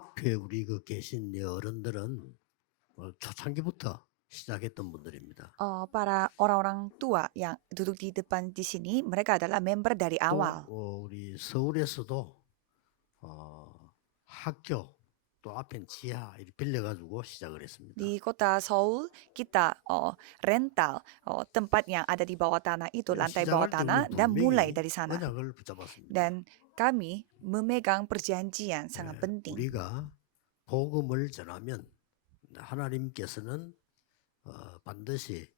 앞에 우리 계신 어른들은 초창기부터 시작했던 분들입니다. Para orang-orang tua yang duduk di depan di sini, mereka adalah member dari 또 awal. 우리 서울에서도 학교 또 앞엔 지하 이렇게 빌려가지고 시작을 했습니다. Di kota Seoul, kita rental tempat yang ada di bawah tanah itu, lantai bawah 시작할 때 tanah, 우리 dan mulai 분명히 dari sana. 언약을 붙잡았습니다. Dan kami memegang perjanjian sangat 예, penting. 우리가 복음을 전하면 하나님께서는 반드시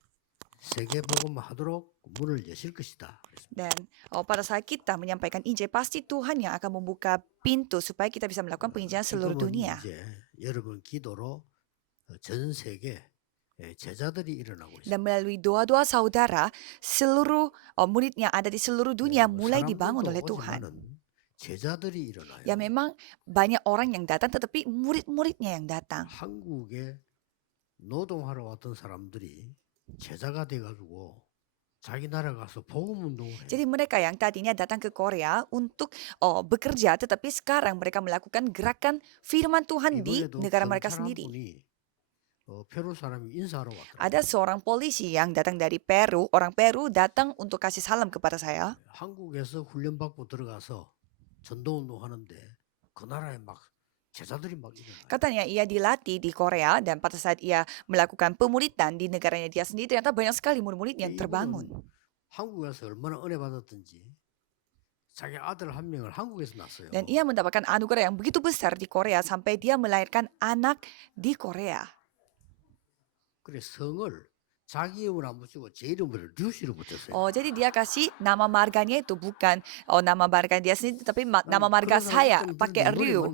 세계 복음하도록 문을 여실 것이다. Dan pada saat kita menyampaikan Injil, pasti Tuhan yang akan membuka pintu supaya kita bisa melakukan penginjilan seluruh 지금은 dunia. 이제 여러분 기도로 전 세계 제자들이 일어나고 있습니다. Dan melalui doa-doa saudara, seluruh murid yang ada di seluruh dunia mulai dibangun oleh Tuhan. 제자들이 일어나요. Ya memang banyak orang yang datang, tetapi murid-muridnya yang datang. 한국에 노동하러 왔던 사람들이 제자가 돼가지고 자기 나라 가서 복음 운동을 해요. Jadi mereka yang tadinya datang ke Korea untuk bekerja, tetapi sekarang mereka melakukan gerakan firman Tuhan di 이번에도 negara mereka 경찰 한 sendiri. 분이 페루 사람이 인사하러 왔더라고요. Ada seorang polisi yang datang dari Peru, orang Peru datang untuk kasih salam kepada saya. 한국에서 훈련받고 들어가서 전도운동 하는데 그 나라에 막 제자들이 막 일어나요. Katanya ia dilatih di Korea dan pada saat ia melakukan pemuridan di negaranya dia sendiri, ternyata banyak sekali murid-murid yang terbangun. 이분은 한국에서 얼마나 은혜 받았던지 자기 아들 한 명을 한국에서 낳았어요. Dan ia mendapatkan anugerah yang begitu besar di Korea sampai dia melahirkan anak di Korea. 그래 성을 자기 이름을 안 붙이고 제 이름을 류시로 붙였어요. Jadi dia kasih nama marganya itu bukan nama marga dia sendiri, tapi nama marga saya pakai Ryu.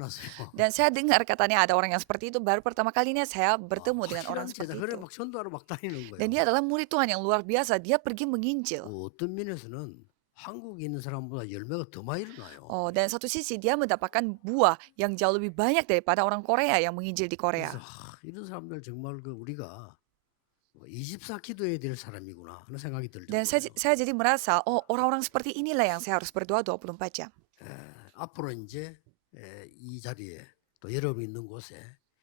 Dan saya dengar katanya ada orang yang seperti itu. Baru pertama kalinya saya bertemu dengan orang seperti itu. 막 전도하러 막 다니는 거예요. Dan dia adalah murid Tuhan yang luar biasa. Dia pergi menginjil. 어떤 면에서는 한국에 있는 사람보다 열매가 더 많이 일어나요. Dan satu sisi dia mendapatkan buah yang jauh lebih banyak daripada orang Korea yang menginjil di Korea. 그래서 이런 사람들 정말 우리가 24 기도해야 될 사람이구나 하는 생각이 들죠. Dan saya jadi merasa, orang-orang seperti inilah yang saya harus berdoa 24 jam. 앞으로 이제 이 자리에 또 여러분 있는 곳에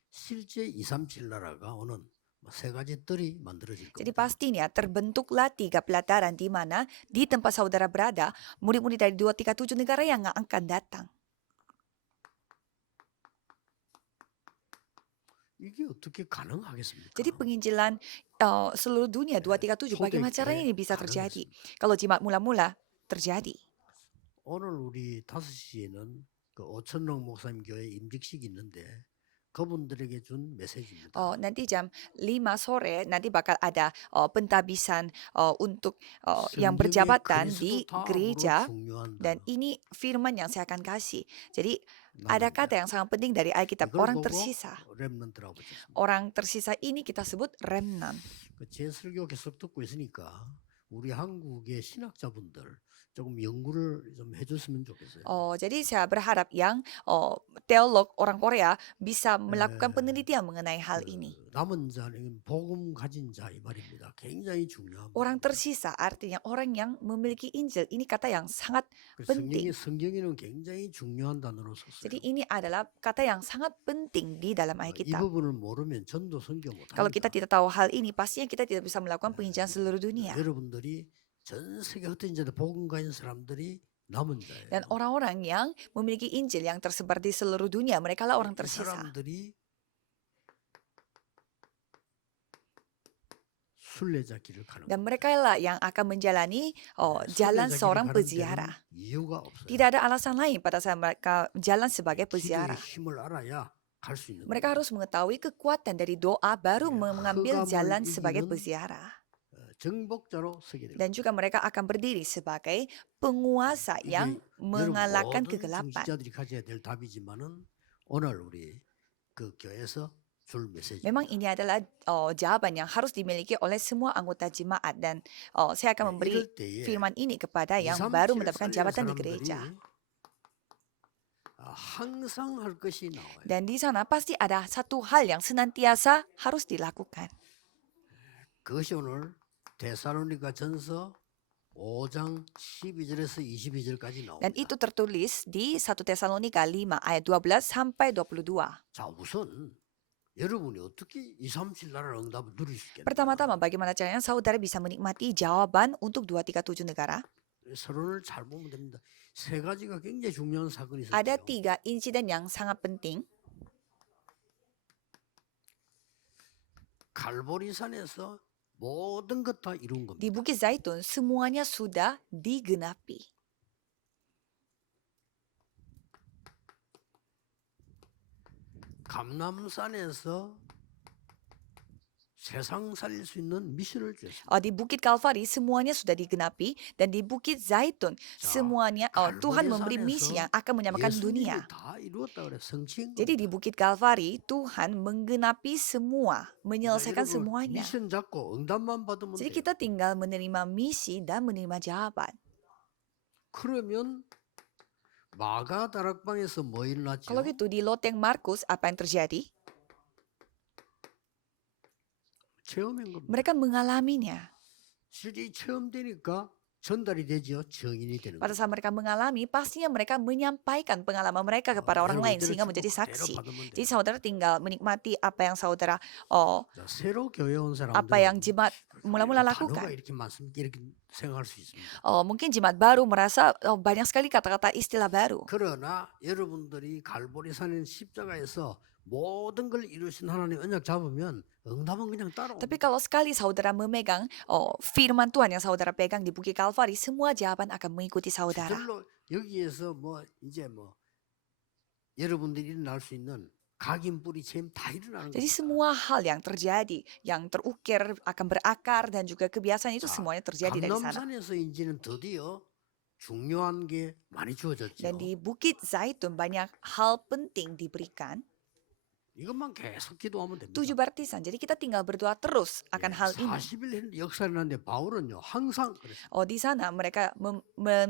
실제 237 나라가 오는 세 가지 뜰이 만들어질 Jadi 겁니다. pastinya terbentuklah 3 pelataran di mana di tempat saudara berada, murid-murid dari 237 negara yang akan datang. 이게 어떻게 가능하겠습니까? Jadi penginjilan seluruh dunia 237 bagaimana caranya ini bisa terjadi? Kalau jemaat mula-mula terjadi. 오늘 우리 5시에는 그 오천록 목사님 교회 임직식이 있는데 그분들에게 준 메시지입니다. Nanti jam 5 sore nanti bakal ada pentabisan untuk yang berjabatan di gereja, dan ini firman yang saya akan kasih. Jadi ada kata yang sangat penting dari Alkitab, orang tersisa. Orang tersisa ini kita sebut remnant. 제 설교 계속 듣고 있으니까 우리 한국의 신학자분들 조금 연구를 좀 해줬으면 좋겠어요. Jadi saya berharap yang teolog orang Korea bisa melakukan penelitian mengenai hal ini. 남은 자는 복음 가진 자 이 말입니다. 굉장히 중요한. Orang tersisa artinya orang yang memiliki Injil. Ini kata yang sangat penting. 성경에는 굉장히 중요한 단어로 썼어요. Jadi ini adalah kata yang sangat penting di dalam 이 Alkitab. 부분을 모르면 전도 선교 못 합니다. Kalau kita tidak tahu hal ini, pastinya kita tidak bisa melakukan penginjilan seluruh dunia. 여러분들이 전 세계 흩어진 복음 가진 사람들이 남은 자예요. Dan orang-orang yang memiliki Injil yang tersebar di seluruh dunia, mereka lah orang tersisa. 사람들이 순례자 길을 가는. Dan mereka lah yang akan menjalani jalan seorang peziarah. Tidak ada alasan lain pada saat mereka jalan sebagai peziarah. 힘을 알아야 갈 수 있는. Mereka harus mengetahui kekuatan dari doa baru mengambil jalan sebagai peziarah. 정복자로 서게 됩니다. Dan juga mereka akan berdiri sebagai penguasa yang mengalahkan kegelapan. 중직자들이 가져야 될 답이지만은 오늘 우리 그 교회에서 줄 메시지. Memang ini adalah jawaban yang harus dimiliki oleh semua anggota jemaat, dan saya akan memberi firman ini kepada yang baru mendapatkan jabatan di gereja. 항상 할 것이 나와요. Dan di sana pasti ada satu hal yang senantiasa harus dilakukan. 그것이 오늘 데살로니가 전서 5장 12절에서 22절까지 Dan 나옵니다. itu tertulis di 1 Tesalonika 5 ayat 12 sampai 22. 자, 우선 여러분이 어떻게 2, 3, 7 나라를 응답을 누릴 수 있겠나? Pertama-tama, bagaimana caranya saudara bisa menikmati jawaban untuk 2, 3, 7 negara? 서론을 잘 보면 됩니다. 세 가지가 굉장히 중요한 사건이 Ada 있었죠. 3 insiden yang sangat penting. 갈보리산에서 모든 것 다 이룬 겁니다. Di Bukit Zaitun semuanya sudah digenapi. 감람산에서 세상 살릴 수 있는 미션을 주셨습니다. Di Bukit Kalvari semuanya sudah digenapi, dan di Bukit Zaitun semuanya Tuhan memberi misi yang akan menyamakan dunia. 예수님이 다 이루었다 그래 성취한 Jadi di 겁니다. Bukit Kalvari Tuhan menggenapi semua, menyelesaikan 여러분 semuanya. 미션 잡고 응답만 받으면 Jadi 돼요. kita tinggal menerima misi dan menerima jawaban. 그러면 마가 다락방에서 뭐 일어났죠? Kalau gitu di loteng Markus apa yang terjadi? 체험한 겁니다. Mereka mengalaminya. 실제 체험되니까 전달이 되죠. 증인이 되는 Pada 거죠. saat mereka mengalami, pastinya mereka menyampaikan pengalaman mereka kepada orang lain sehingga menjadi saksi. Jadi saudara tinggal menikmati apa yang saudara 새로 교회 온 apa yang 사람들은 jemaat mula-mula 단어가 lakukan. 이렇게 많습니까? 이렇게 생각할 수 있습니다. Mungkin jemaat baru merasa banyak sekali kata-kata istilah baru. 그러나 여러분들이 갈보리산의 십자가에서 모든 걸 이루신 하나님 언약 잡으면 응답은 그냥 따라옵니다. Tapi kalau sekali saudara memegang firman Tuhan yang saudara pegang di Bukit Kalvari, semua jawaban akan mengikuti saudara. 저절로 여기에서 뭐 이제 뭐 여러분들이 일어날 수 있는 각인 뿌리 체험 다 일어나는 Jadi 겁니다. semua hal yang terjadi, yang terukir, akan berakar, dan juga kebiasaan itu 자, semuanya terjadi dari sana. 감람산에서 이제는 드디어 중요한 게 많이 주어졌죠. Dan di Bukit Zaitun banyak hal penting diberikan. 이것만 계속 기도하면 됩니다. 7 baptisan. Jadi kita tinggal berdoa terus akan hal ini. 40일 했는데 역사를 하는데 바울은요 항상 그랬어요. Di sana mereka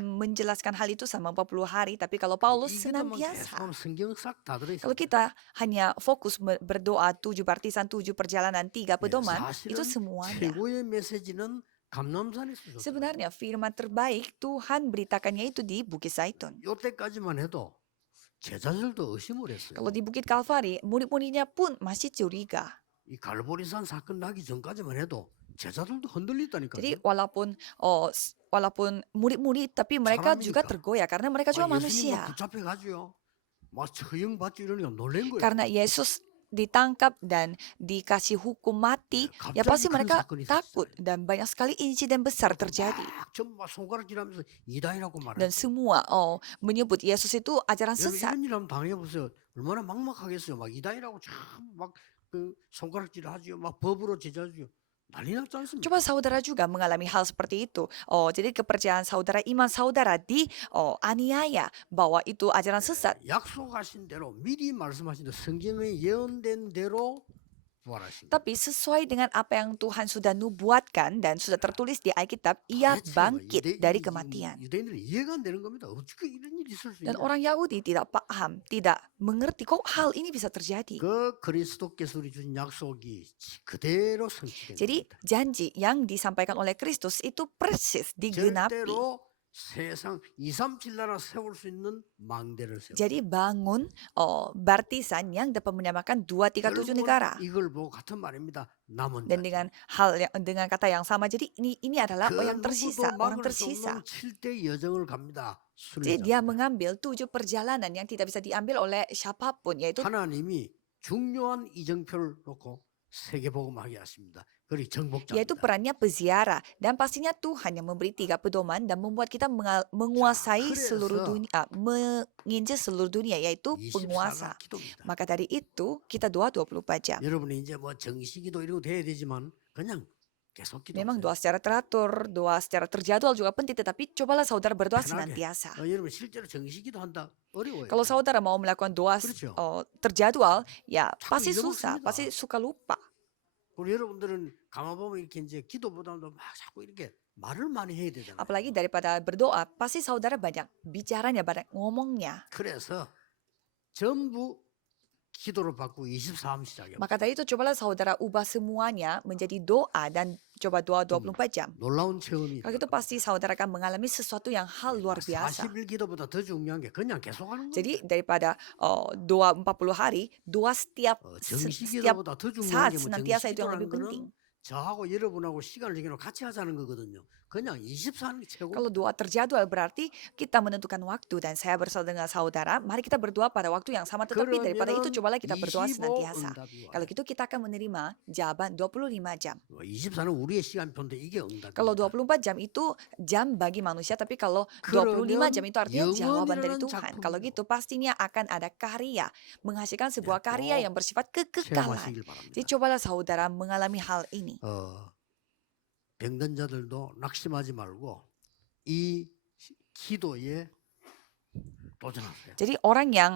menjelaskan hal itu selama 40 hari, tapi kalau Paulus 이것만 senantiasa. 계속 성경 싹 다 들어있어요. Kalau kita hanya fokus berdoa 7 baptisan, 7 perjalanan, 3 pedoman, itu 사실은 semuanya. 최고의 메시지는 감람산에서 줬어요. Sebenarnya firman terbaik Tuhan beritakannya itu di Bukit Zaitun. 요때까지만 해도 제자들도 의심을 했어요. Kalau di Bukit Kalvari, murid-muridnya pun masih curiga. 이 갈보리산 사건 나기 전까지만 해도 제자들도 흔들렸다니까요. Jadi walaupun murid-murid, tapi mereka juga 사람이니까. tergoyah karena mereka juga 예수님 막 manusia. 붙잡혀 가지고요. 막 처형 받지 이러니까 놀란 거예요. Karena Yesus ditangkap dan dikasih hukum mati, ya 갑자기 pasti 큰 mereka 사건이 takut 있었어요. dan banyak sekali insiden besar terjadi. 막 전부 막 손가락질하면서 이단이라고 Dan 말해요. semua menyebut Yesus itu ajaran 여러분 sesat. 이런 일 한번 당해보세요. 얼마나 막막하겠어요. 막 이단이라고 막그 손가락질 하지요. 막 법으로 제자지요. 난리 났지 않습니까? Coba saudara juga mengalami hal seperti itu. Jadi kepercayaan saudara, iman saudara aniaya bahwa itu ajaran sesat. 약속하신 대로 미리 말씀하신 대로 성경에 예언된 대로 부활하신 거예요. Tapi sesuai dengan apa yang Tuhan sudah nubuatkan dan sudah tertulis di Alkitab, ia bangkit dari kematian. 유대인들은 이해가 안 되는 겁니다. 어떻게 이런 일이 있을 수 Dan 있냐? orang Yahudi tidak paham, tidak mengerti kok hal ini bisa terjadi. 그 그리스도께서 우리 주신 약속이 그대로 성취된 Jadi 겁니다. janji yang disampaikan oleh Kristus itu persis digenapi. 절대로 세상 2, 3, 7 나라 세울 수 있는 망대를 세워. Jadi bangun baptisan yang dapat menyamakan 2, 3, 7 negara. 이걸 보고 같은 말입니다. 남은 Dan 자. dengan kata yang sama, jadi ini adalah 그 yang tersisa, 누구도 orang 막을 수 tersisa. 없는 7대 여정을 갑니다. Jadi 순회자. dia mengambil 7 perjalanan yang tidak bisa diambil oleh siapapun, yaitu 하나님이 중요한 이정표를 놓고 세계복음하게 하십니다. 그리 정복자. yaitu perannya peziarah, dan pastinya Tuhan yang memberi 3 pedoman dan membuat kita menguasai seluruh 그래서 dunia, menginjak seluruh dunia, yaitu penguasa. 24가 기도입니다. Maka dari itu kita doa 24 jam. 여러분이 이제 뭐 정시기도 이러고 돼야 되지만 그냥 계속 Memang 기도하세요. doa secara teratur, doa secara terjadwal juga penting, tetapi cobalah saudara berdoa 편하게. senantiasa. 여러분 실제로 정시기도 한다 어려워요. Kalau saudara mau melakukan doa 그렇죠. terjadwal, ya 자꾸 pasti susah, 잊어먹습니다. pasti suka lupa. 그리고 여러분들은 가만 보면 이렇게 이제 기도보다도 막 자꾸 이렇게 말을 많이 해야 되잖아요. Apalagi daripada berdoa, pasti saudara banyak bicaranya, banyak ngomongnya. 그래서 전부 기도로 바꾸고 24음 시작해요. Maka dari itu cobalah saudara ubah semuanya menjadi doa dan coba doa 24 jam. 놀라운 체험이 Kalau gitu pasti saudara akan mengalami sesuatu yang hal luar biasa. 40일 기도보다 더 중요한 게 그냥 계속하는 Jadi 겁니다. daripada doa 40 hari, doa setiap 정시 setiap 기도보다 더 중요한 saat 게 뭐 senantiasa 정시 itu yang 기도라는 lebih penting. 거는 저하고 여러분하고 시간을 정해놓고 같이 하자는 거거든요. 그냥 24하는 게 최고. Kalau doa terjadwal berarti kita menentukan waktu dan saya bersama dengan saudara, mari kita berdoa pada waktu yang sama. Tetapi daripada itu 그러면은 cobalah kita berdoa 25 senantiasa. 응답이 Kalau 와요. gitu kita akan menerima jawaban 25 jam. 24는 우리의 시간표인데 이게 응답입니다. Kalau 24 jam itu jam bagi manusia, tapi kalau 25 jam 그러면 itu artinya jawaban dari 영원이라는 Tuhan. Kalau 작품으로 gitu pastinya akan ada karya, menghasilkan sebuah 꼭 karya yang bersifat kekekalan. 체험하시길 Jadi 바랍니다. cobalah saudara mengalami hal ini. 병든 자들도 낙심하지 말고 이 기도에 도전하세요. Jadi orang yang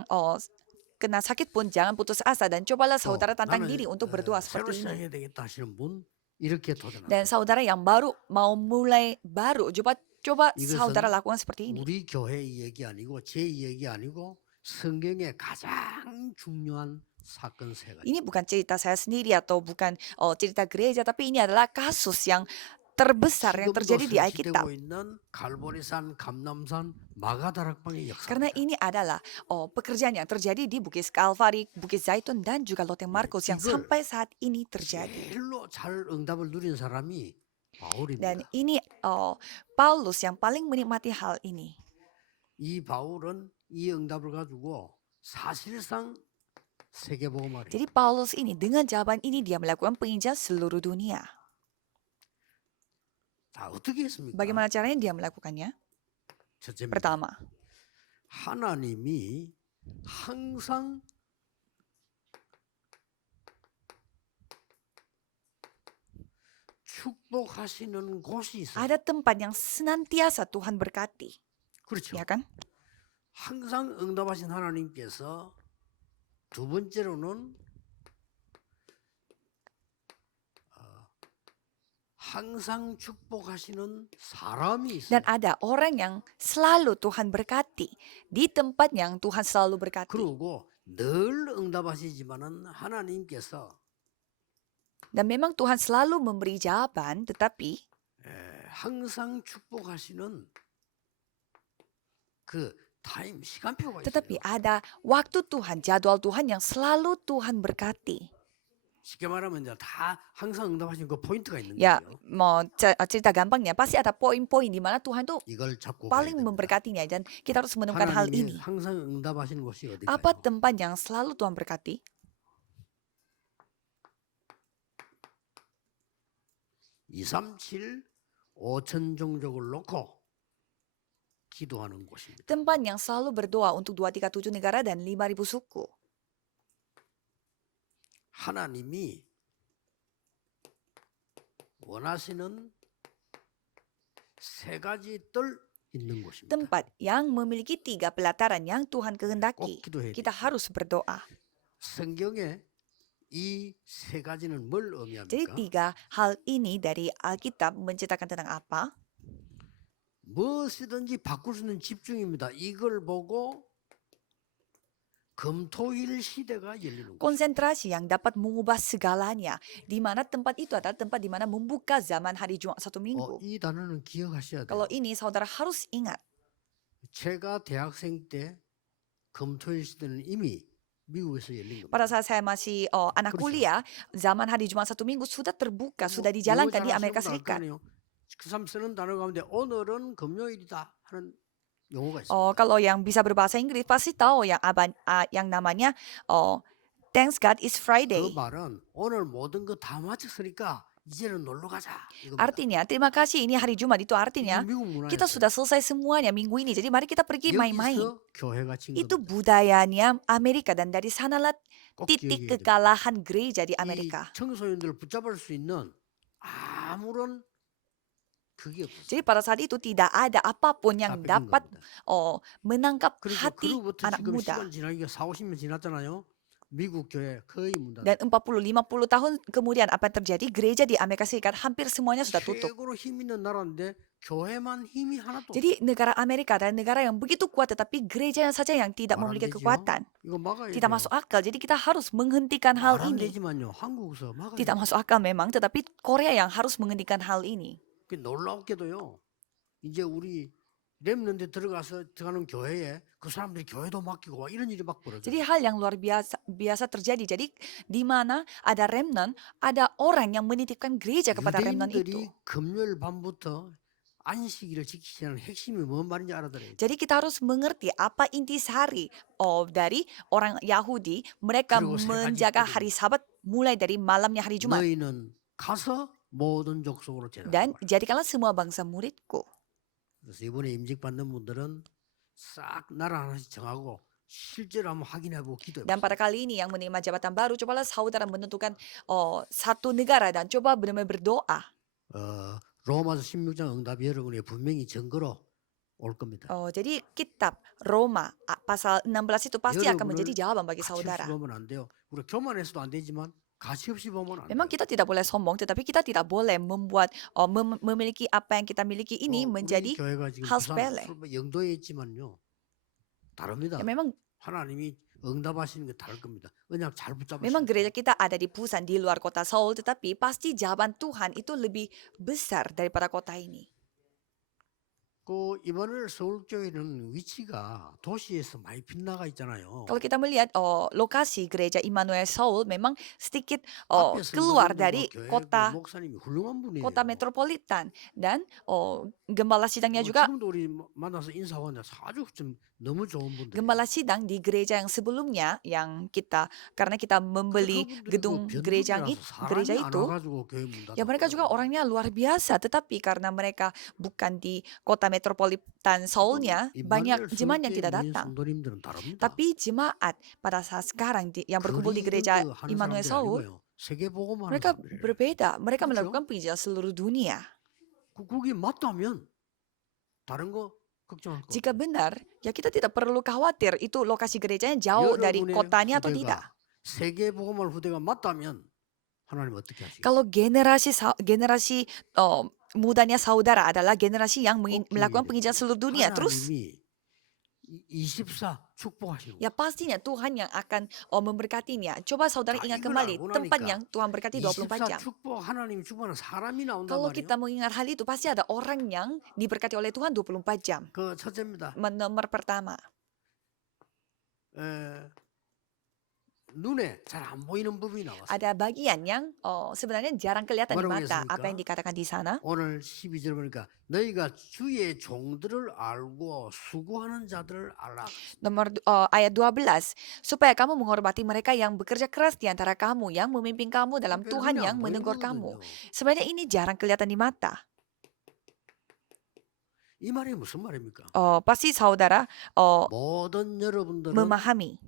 kena sakit pun jangan putus asa dan cobalah saudara tantang 나는 diri untuk berdoa 새로 seperti ini. 시작해야 되겠다 하시는 분 이렇게 도전하세요. Dan saudara yang baru mau mulai baru, coba saudara 이것은 lakukan seperti ini. 우리 교회의 얘기 아니고 제 얘기 아니고 성경의 가장 중요한 사건 세 가지. Ini bukan cerita saya sendiri atau bukan cerita gereja, tapi ini adalah kasus yang terbesar yang terjadi di Alkitab. 설치되고 있는 갈보리산, 감남산, 마가다락방의 역사. Karena ini adalah pekerjaan yang terjadi di Bukit Kalvari, Bukit Zaitun dan juga Lote Markus yang 이걸 sampai saat ini terjadi. 제일로 잘 응답을 누린 사람이 바울입니다. Dan ini Paulus yang paling menikmati hal ini. 이 바울은 이 응답을 가지고 사실상 세계복음화를. Jadi Paulus ini dengan jawaban ini dia melakukan penginjilan seluruh dunia. 자, 어떻게 했습니까? Bagaimana caranya dia melakukannya? 첫째입니다. Pertama, 하나님이 항상 축복하시는 곳이 있어요. ada tempat yang senantiasa Tuhan berkati, 그렇죠. ya kan? 항상 응답하신 하나님께서 두 번째로는 항상 축복하시는 사람이 있어요. Dan ada orang yang selalu Tuhan berkati di tempat yang Tuhan selalu berkati. 그리고 늘 응답하시지만은 하나님께서 Dan memang Tuhan selalu memberi jawaban, tetapi 항상 축복하시는 그 타임 시간표가 있어요. tetapi ada waktu Tuhan, jadwal Tuhan yang selalu Tuhan berkati. 쉽게 말하면 이제 다 항상 응답하시는 그 포인트가 있는 Ya, 거죠. mau cerita gampangnya pasti ada poin-poin di mana Tuhan tuh 이걸 잡고 가야 paling 됩니다. memberkatinya dan kita harus menemukan hal 하나님이 ini. 항상 응답하시는 곳이 어디일까요? Apa tempat yang selalu Tuhan berkati? 237 5천 종족을 놓고 기도하는 곳입니다. Tempat yang selalu berdoa untuk 237 negara dan 5.000 suku. 하나님이 원하시는 세 가지 뜰 있는 곳입니다. Tempat yang memiliki 3 pelataran yang Tuhan kehendaki. 꼭 기도해야 Kita 돼요. harus berdoa. 성경에 이 세 가지는 뭘 Jadi 의미합니까? 3 hal ini dari Alkitab menceritakan tentang apa? 무엇이든지 바꿀 수 있는 집중입니다. 이걸 보고 금토일 시대가 열리는 거죠. Konsentrasi yang dapat mengubah segalanya. Di mana tempat itu adalah tempat di mana membuka zaman hari Jumat 1 minggu. 이 단어는 기억하셔야 돼요. Kalau ini saudara harus ingat. 제가 대학생 때 금토일 시대는 이미 미국에서 열린 겁니다. Pada saat saya masih anak 그렇죠. kuliah, zaman hari Jumat 1 minggu sudah terbuka, sudah 영어 dijalankan di 잘하시는 Amerika 분들 알 Serikat. 거아니에요. 그 사람 쓰는 단어 가운데 오늘은 금요일이다 하는 용어가 있습니다. Kalau yang bisa berbahasa Inggris pasti tahu yang namanya Thanks God is 그 Friday. 말은 오늘 모든 거 다 마쳤으니까 이제는 놀러 가자. 이겁니다. Artinya, terima kasih ini hari Jumat itu artinya 이게 미국 문화예요. kita sudah selesai semuanya minggu ini. Jadi mari kita pergi main-main. 여기서 교회가 친 Itu 겁니다. budayanya Amerika dan dari sanalah 꼭 titik 기억해야 됩니다. kekalahan gereja di 이 Amerika. 청소년들을 붙잡을 수 있는 아무런 그게 없었어요. Jadi pada saat itu tidak ada apapun 다 yang 뺏긴 dapat 겁니다. menangkap 그리고 hati 그로부터 anak 지금 muda. 시간 지나기가 4, 50년 지났잖아요. 미국 교회 거의 문 닫았어요. Dan 40-50 tahun kemudian apa yang terjadi? Gereja di Amerika Serikat hampir semuanya sudah tutup. 최고로 힘 있는 나라인데 교회만 힘이 하나도 없어요. Jadi negara Amerika adalah negara yang begitu kuat tetapi gerejanya saja yang tidak 말 안 memiliki 되죠. kekuatan. 이거 막아야 Tidak 돼요. masuk akal. Jadi kita harus menghentikan hal 말 안 ini. 되지만요. 한국에서 막아야 Tidak 돼요. masuk akal memang, tetapi Korea yang harus menghentikan hal ini. 그 놀랍게도요. 이제 우리 렘넌트에 들어가는 교회에 그 사람들이 교회도 맡기고 와 이런 일이 막 벌어져요. Jadi hal yang luar biasa terjadi. Jadi di mana ada remnant, ada orang yang menitipkan gereja kepada remnant itu. 유대인들이 금요일 밤부터 안식일을 지키자는 핵심이 뭔 말인지 알아들어요. Jadi kita harus mengerti apa intisari dari orang Yahudi. Mereka 그리고 세 가지 menjaga 뜻은 hari Sabat mulai dari malamnya hari Jumat. 너희는 가서 모든 족속으로 Dan 제자하라. jadikanlah semua bangsa muridku. 그래서 이번에 임직 받는 분들은 싹 나라 하나씩 정하고 실제로 한번 확인해보고 기도해 Dan 보세요. pada kali ini yang menerima jabatan baru, cobalah saudara menentukan satu negara dan coba benar-benar berdoa. 로마서 16장 응답이 여러분의 분명히 증거로 올 겁니다. Jadi kitab Roma pasal 16 itu pasti akan menjadi 여러분을 jawaban bagi 가치 없이 saudara. 보면 안 돼요. 우리 교만해서도 안 되지만 가치 없이 보면 안 돼요. Memang kita tidak boleh sombong, tetapi kita tidak boleh membuat memiliki apa yang kita miliki ini 우리 menjadi 교회가 지금 hal 부산 sepele. 영도에 있지만요. 다릅니다. Ya, memang 하나님이 응답하시는 게 다를 겁니다. 언약 잘 붙잡으시면 memang gereja kita ada di Busan di luar kota Seoul, tetapi pasti jawaban Tuhan itu lebih besar daripada kota ini. 그 이번에 서울교회는 위치가 도시에서 많이 빗나가 있잖아요. Kalau kita melihat lokasi gereja Immanuel Seoul memang sedikit 앞에 keluar 선교사님들과 dari 교회 그 kota 목사님이 훌륭한 분이에요. kota metropolitan dan gembala sidangnya juga 지금도 우리 만나서 인사하는데 아주 좀 너무 좋은 분들. gembala sidang di gereja yang sebelumnya yang kita karena kita membeli gedung gereja itu ya mereka juga orangnya luar biasa, tetapi karena mereka bukan di kota metropolitan Seoulnya banyak jemaat yang tidak datang. Tapi jemaat pada saat sekarang yang berkumpul di gereja Immanuel Seoul mereka berbeda, mereka melakukan penginjilan seluruh dunia. 그게 맞다면 다른 거 걱정할 거. Jika benar, ya kita tidak perlu khawatir itu lokasi gerejanya jauh dari kotanya atau tidak. 세계 복음할 후대가 맞다면 하나님 어떻게 하시겠어요? Kalau generasi mudanya saudara adalah generasi yang melakukan penginjilan seluruh dunia, terus 하나님이 24 축복하시고. ya pastinya Tuhan yang akan memberkatinya. Coba saudara ingat kembali tempat yang Tuhan berkati 24 jam. 축복 하나님 축복하는 사람이 나온단 Kalau 말이에요. kita mengingat hal itu, pasti ada orang yang diberkati oleh Tuhan 24 jam. 그 첫째입니다. Nomor pertama, 눈에 잘 안 보이는 부분이 나왔어요. ada bagian yang sebenarnya jarang kelihatan di 뭐라고 mata. 했습니까? Apa yang dikatakan di sana? 오늘 12절 보니까 너희가 주의 종들을 알고 수고하는 자들을 알라. Nomor ayat 12, supaya kamu menghormati mereka yang bekerja keras di antara kamu, yang memimpin kamu dalam 그러니까 Tuhan 눈에 yang 안 보이는 menegur kamu. 거거든요. Sebenarnya ini jarang kelihatan di mata. 이 말이 무슨 말입니까? Pasti saudara 모든 여러분들은 memahami.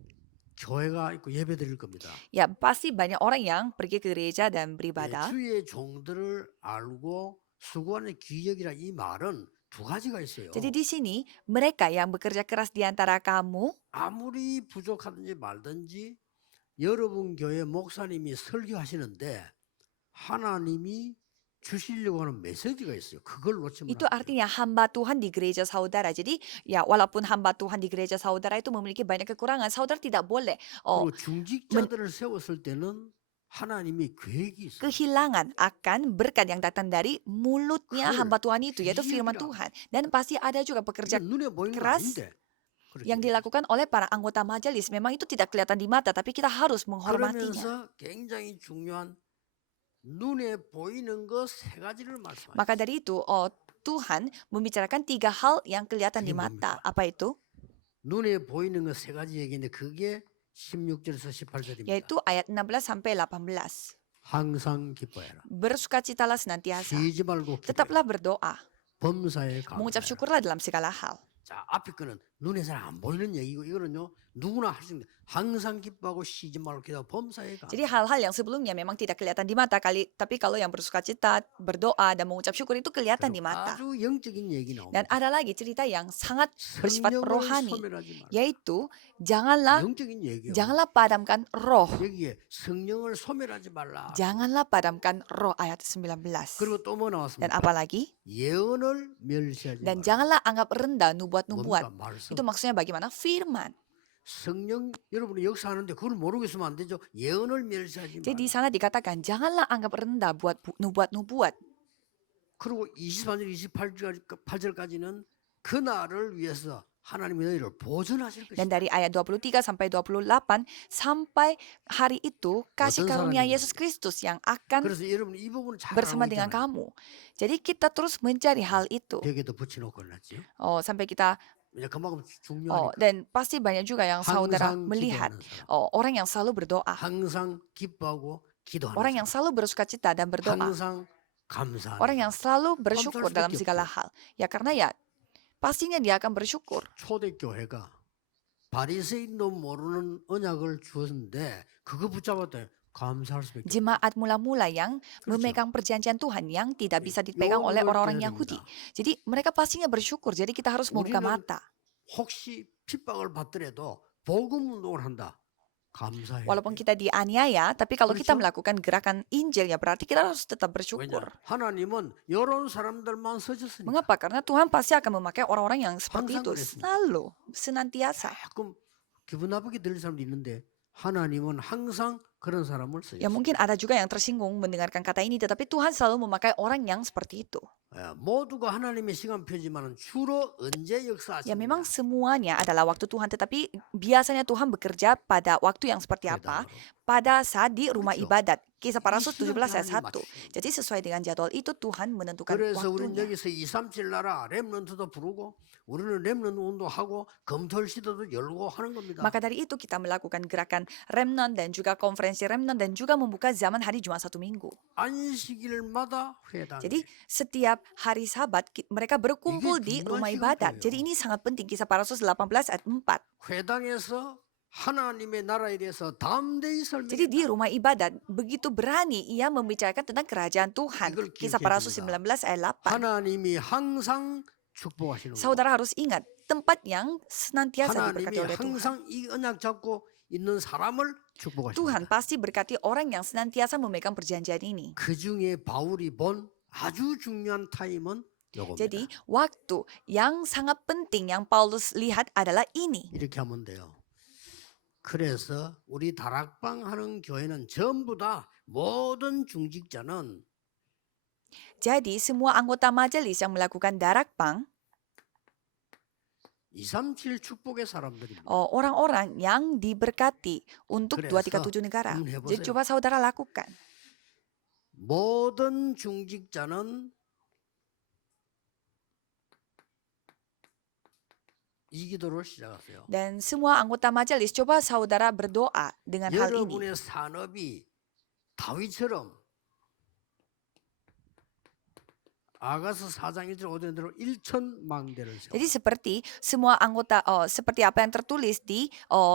교회가 있고 예배 드릴 겁니다. Ya, pasti banyak orang yang pergi ke gereja dan beribadah. 주의 종들을 알고 수고하는 기적이라 이 말은 두 가지가 있어요. Jadi di sini mereka yang bekerja keras di antara kamu, 아무리 부족하든지 말든지 여러분 교회 목사님이 설교하시는데 하나님이 주시려고 하는 메시지가 있어요. 그걸 놓치면 itu artinya hamba Tuhan di gereja saudara. Jadi ya walaupun hamba Tuhan di gereja saudara itu memiliki banyak kekurangan, saudara tidak boleh 그리고 중직자들을 세웠을 때는 하나님이 계획이 있어요. kehilangan akan berkat yang datang dari mulutnya 그걸 hamba Tuhan itu, yaitu firman 기억이라. Tuhan. Dan pasti ada juga pekerja 이게 눈에 보이는 거 keras 아닌데. 그렇게 yang dilakukan oleh para anggota majelis. Memang itu tidak kelihatan di mata, tapi kita harus menghormatinya. 그러면서 굉장히 중요한 눈에 보이는 거 세 가지를 말씀하셨어요. Maka dari itu, Tuhan membicarakan 3 hal yang kelihatan di 그게 mata. 뭡니까? Apa itu? 눈에 보이는 거 세 가지 얘기인데 그게 16절에서 18절입니다. Yaitu ayat 16 sampai 18. 항상 기뻐해라. Bersukacitalah senantiasa. 쉬지 말고 기도해라. Tetaplah berdoa. 범사에 Mengucap 감사해라. syukurlah dalam segala hal. 자, 앞에 거는 눈에 잘 안 보이는 얘기고 이거는요 누구나 할 수 있는 항상 기뻐하고 쉬지 말고 기도하고 범사에 가. Jadi hal-hal yang sebelumnya memang tidak kelihatan di mata tapi kalau yang bersukacita, berdoa dan mengucap syukur itu kelihatan di 그리고 mata. 아주 영적인 얘기 Dan 나옵니다. ada lagi cerita yang sangat bersifat 성령을 rohani, 소멸하지 말라. yaitu janganlah 영적인 얘기요. padamkan roh. 여기에 성령을 소멸하지 말라. Janganlah padamkan roh ayat 19. 그리고 또 뭐 Dan 나왔습니까? apa lagi? 예언을 멸시하지 Dan 말라. janganlah anggap rendah nubuat-nubuat. 뭡니까? 말씀. Itu maksudnya bagaimana? Firman. 성령 여러분이 역사하는데 그걸 모르고 있으면 안 되죠. 예언을 멸시하지 Jadi di 말라. sana dikatakan janganlah anggap rendah buat nubuat-nubuat. 그리고 24절 28절까지는 그 날을 위해서 하나님이 너희를 보존하실 Dan 것이다. dari ayat 23 sampai 28 sampai hari itu kasih 어떤 karunia 사람이냐? Yesus Kristus yang akan 그래서 여러분 이 부분을 잘 bersama 알고 dengan 있잖아요. kamu. Jadi kita terus mencari hal itu. 벽에도 붙여놓고 올랐지. Sampai kita 이제 그만큼 중요하니까. dan pasti banyak juga yang saudara 항상 melihat 기도하는 사람. orang yang selalu berdoa, 항상 기뻐하고 기도하는 orang yang 사람. selalu bersukacita dan berdoa, 항상 감사하는 orang yang 사람. selalu bersyukur 감사할 dalam 수밖에 segala 없죠. hal. Ya karena ya pastinya dia akan bersyukur. 초대교회가 바리새인도 모르는 언약을 주었는데 그거 붙잡았다. 감사할 수밖에 없죠. Jemaat mula-mula yang 그렇죠. memegang perjanjian Tuhan yang tidak bisa dipegang oleh 용을 orang-orang 빼야 Yahudi. 됩니다. Jadi mereka pastinya bersyukur. Jadi kita harus membuka 우리는 mata. 혹시 핍박을 받더라도 복음 운동을 한다. 감사해야 Walaupun 돼. kita dianiaya, tapi kalau kita 그렇죠? melakukan gerakan Injil ya berarti kita harus tetap bersyukur. 왜냐? 하나님은 이런 사람들만 써줬으니까. Mengapa? Karena Tuhan pasti akan memakai orang-orang yang seperti 항상 itu. 그랬습니다. Selalu, senantiasa. 조금 기분 나쁘게 들릴 사람도 있는데 하나님은 항상 그런 사람을 Ya 써요. mungkin ada juga yang tersinggung mendengarkan kata ini, tetapi Tuhan selalu memakai orang yang seperti itu. 모두가 하나님의 시간표지만 주로 언제 Ya memang 역사하십니까? semuanya adalah waktu Tuhan, tetapi biasanya Tuhan bekerja pada waktu yang seperti apa? 회당으로. Pada saat di rumah 그렇죠. ibadat. Kisah para 이 Rasul 시간 17 ayat 하나님 1. 맞추시는 Jadi sesuai dengan jadwal itu Tuhan menentukan 그래서 우리는 waktunya. 여기서 237 나라 렘넌트도 부르고 우리는 렘넌트 운동하고 검토할 시도도 열고 하는 겁니다. Maka dari itu kita melakukan gerakan remnant dan juga konferensi remnant dan juga membuka zaman hari Jumat 1 minggu. 안식일마다 회당. Jadi setiap hari Sabat mereka berkumpul di 이게 중요한 rumah ibadat. 시간표예요. Jadi ini sangat penting. Kisah para Rasul 18 ayat 4. 회당에서 하나님의 나라에 대해서 담대히 Jadi di 설명했다. rumah ibadat begitu berani ia membicarakan tentang kerajaan Tuhan. 이걸 Kisah para Rasul 기억해 19 ayat 8. 하나님이 항상 축복하시는 거. Saudara harus ingat tempat yang senantiasa diberkati 하나님이 oleh Tuhan. 항상 이 언약 잡고 있는 사람을 Tuhan 축복하십니다. pasti berkati orang yang senantiasa memegang perjanjian ini. 그 중에 바울이 본 아주 중요한 타임은 요겁니다. Jadi waktu yang sangat penting yang Paulus lihat adalah ini. 이렇게 하면 돼요. 그래서 우리 다락방 하는 교회는 전부 다 모든 중직자는 Jadi semua anggota majelis yang melakukan darakpang 237 축복의 사람들입니다. orang-orang yang diberkati untuk 그래서 237 negara. 해보세요. Jadi coba saudara lakukan. 모든 중직자는 이 기도를 시작하세요. Dan semua anggota majelis coba saudara berdoa dengan hal ini. 여러분의 산업이 다윗처럼 아가서 4장 1절 5절에 대로 1,000망대를 세워. Jadi seperti semua anggota seperti apa yang tertulis di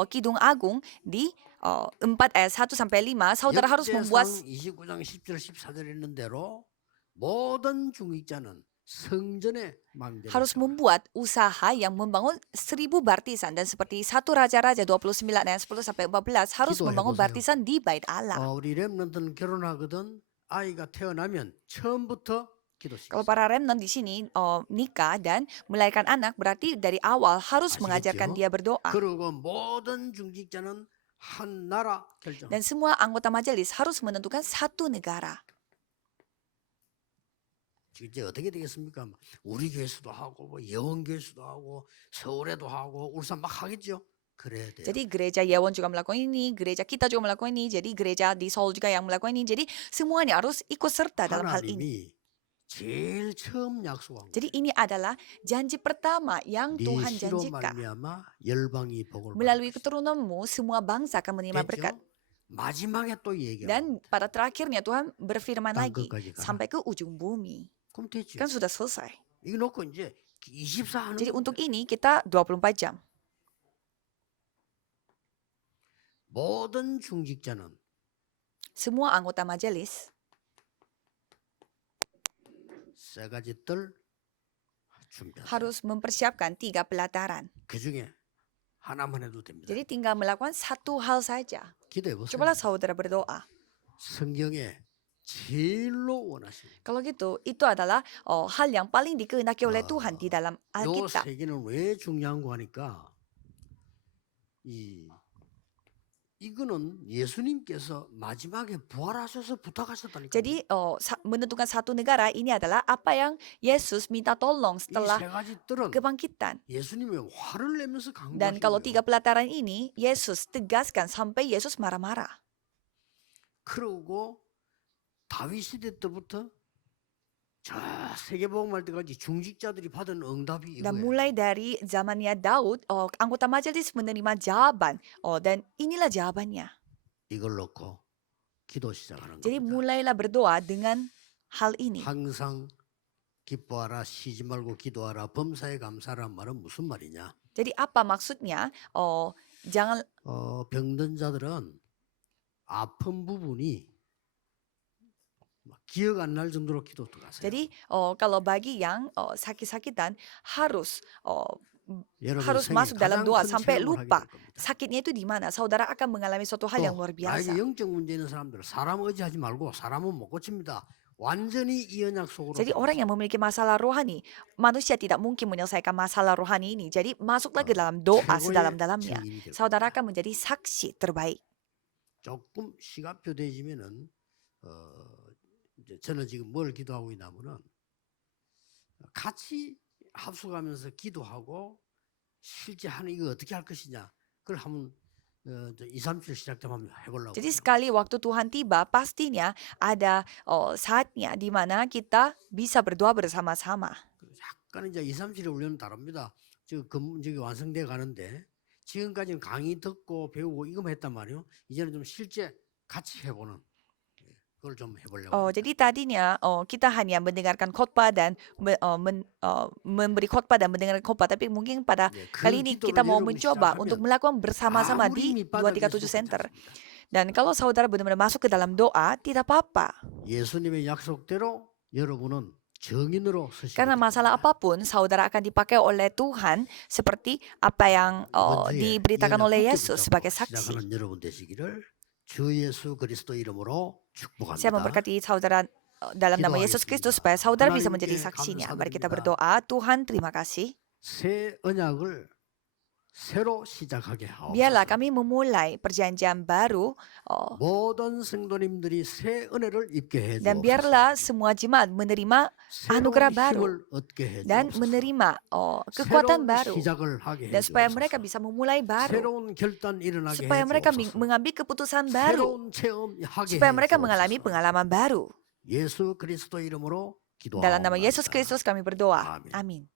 Kidung Agung di 4 ayat 1 sampai 5 saudara harus membuat 29장 10절 14절 있는 대로 모든 중직자는 성전의 망대를 harus 세워. membuat usaha yang membangun 1000 bartisan dan seperti 1 Raja-Raja 29 ayat 10 sampai 14 harus 기도해 membangun 보세요. bartisan di Bait Allah. 우리 렘넌트는 결혼하거든 아이가 태어나면 처음부터 Kalau 기도시켰어요. para remnant di sini nikah dan melahirkan anak berarti dari awal harus 아시겠죠? mengajarkan dia berdoa. 그리고 모든 중직자는 한 나라 결정. Dan semua anggota majelis harus menentukan satu negara. 이제 어떻게 되겠습니까? 우리 교회에서도 하고 뭐 예원 교회에서도 하고 서울에도 하고 울산 막 하겠죠. 그래야 돼요. Jadi gereja Yewon juga melakukan ini, gereja kita juga melakukan ini, jadi gereja di Seoul juga yang melakukan ini. Jadi semuanya harus ikut serta dalam hal ini. 하나님이 제일 처음 약속한 거. Jadi ini adalah janji pertama yang 네 Tuhan 씨로 janjikan. 말미암아 열방이 복을 Melalui 받을 것이다. keturunanmu semua bangsa akan menerima berkat. 됐죠? 마지막에 또 얘기하고 Dan pada terakhirnya Tuhan berfirman 땅 lagi 끝까지 가라. sampai ke ujung bumi. 그럼 됐죠. Kan sudah selesai. 이거 놓고 이제 24 하는 Jadi 겁니다. untuk ini kita 24 jam. 모든 중직자는 Semua anggota majelis 세 가지 뜰 준비하세요. harus mempersiapkan 3 pelataran. 그 중에 하나만 해도 됩니다. Jadi tinggal melakukan satu hal saja. 기도해 보세요. Cobalah saudara berdoa. 성경에 제일로 원하시는 Kalau gitu, itu adalah hal yang paling dikehendaki oleh 아, Tuhan di dalam 요 Alkitab. 세 개는 왜 중요한 거 하니까 이거는 예수님께서 마지막에 부활하셔서 부탁하셨다니까. Jadi menentukan satu negara ini adalah apa yang Yesus minta tolong setelah 이세 가지 뜰은 kebangkitan. 예수님이 화를 내면서 Dan 강구하신 kalau 3 거예요. pelataran ini, Yesus tegaskan sampai Yesus marah-marah. 그러고 다윗 시대 때부터 저 세계복음할 때까지 중직자들이 받은 응답이 Dan 이거예요. mulai dari zamannya Daud, anggota majelis menerima jawaban. Dan inilah jawabannya. 이걸 놓고 기도 시작하는 Jadi 겁니다. mulailah berdoa dengan hal ini. 항상 기뻐하라, 쉬지 말고 기도하라, 범사에 감사하란 말은 무슨 말이냐? Jadi apa maksudnya? Jangan 병든 자들은 아픈 부분이 막 기억 안 날 정도로 기도 들어가세요. Jadi kalau bagi yang sakit-sakitan harus 여러분 harus 생에 masuk dalam 가장 doa 큰 sampai 체험을 하게 lupa 될 겁니다. sakitnya itu di mana. Saudara akan mengalami suatu hal yang luar 또 biasa. 나에게 영적 문제 있는 사람들 사람 의지하지 말고 사람은 못 고칩니다. 완전히 이 언약 속으로 Jadi orang yang memiliki masalah rohani, manusia tidak mungkin menyelesaikan masalah rohani ini. Jadi masuklah ke dalam doa 최고의 sedalam-dalamnya. 증인이 될 겁니다. Saudara akan menjadi saksi terbaik. 조금 시간표 되지면은 이제 저는 지금 뭘 기도하고 있냐면은 같이 합숙하면서 기도하고 실제 하는 이거 어떻게 할 것이냐 그걸 한번 2, 3주 시작되면 한번 해보려고. Jadi sekali waktu Tuhan tiba, pastinya ada saatnya di mana kita bisa berdoa bersama-sama. 약간 이제 2, 3주를 훈련은 다릅니다. 저기 완성돼 가는데 지금까지는 강의 듣고 배우고 이거만 했단 말이에요. 이제는 좀 실제 같이 해보는 그걸 좀 해보려고. Jadi tadinya kita hanya mendengarkan khotbah dan memberi khotbah dan mendengarkan khotbah, tapi mungkin pada 네, kali ini kita mau mencoba untuk melakukan bersama-sama 아무리 di 밑바닥에 237 있어도 Center. 괜찮습니다. Dan kalau saudara benar-benar masuk ke dalam doa, tidak apa-apa. 예수님의 약속대로 여러분은 정인으로 서시게 Karena 될 masalah 겁니다. apapun, saudara akan dipakai oleh Tuhan seperti apa yang 먼저에 diberitakan 이 언약 oleh 굳게 Yesus 붙잡고 sebagai saksi. 시작하는 여러분 되시기를 주 예수 그리스도 이름으로 Saya 축복합니다. memberkati saudara dalam nama Yesus Kristus supaya saudara bisa menjadi 하나님께 saksinya. Mari kita 감사드립니다. berdoa. Tuhan, terima kasih. 새 언약을 새로 시작하게 Biarlah 하옵소서. kami memulai perjanjian baru 모든 성도님들이 새 은혜를 입게 해 dan 주옵소서. biarlah semua jemaat menerima 새로운 anugerah baru 힘을 얻게 해 dan 주옵소서. menerima kekuatan 새로운 baru 시작을 하게 해 dan supaya mereka 주옵소서. bisa memulai baru, 새로운 결단 일어나게 해 supaya mereka 주옵소서. mengambil keputusan baru, 새로운 체험하게 supaya 해 mereka mengalami 주옵소서. pengalaman baru. 예수 그리스도 이름으로 Dalam nama 기도하옵나이다. Yesus Kristus kami berdoa. 아멘. Amin.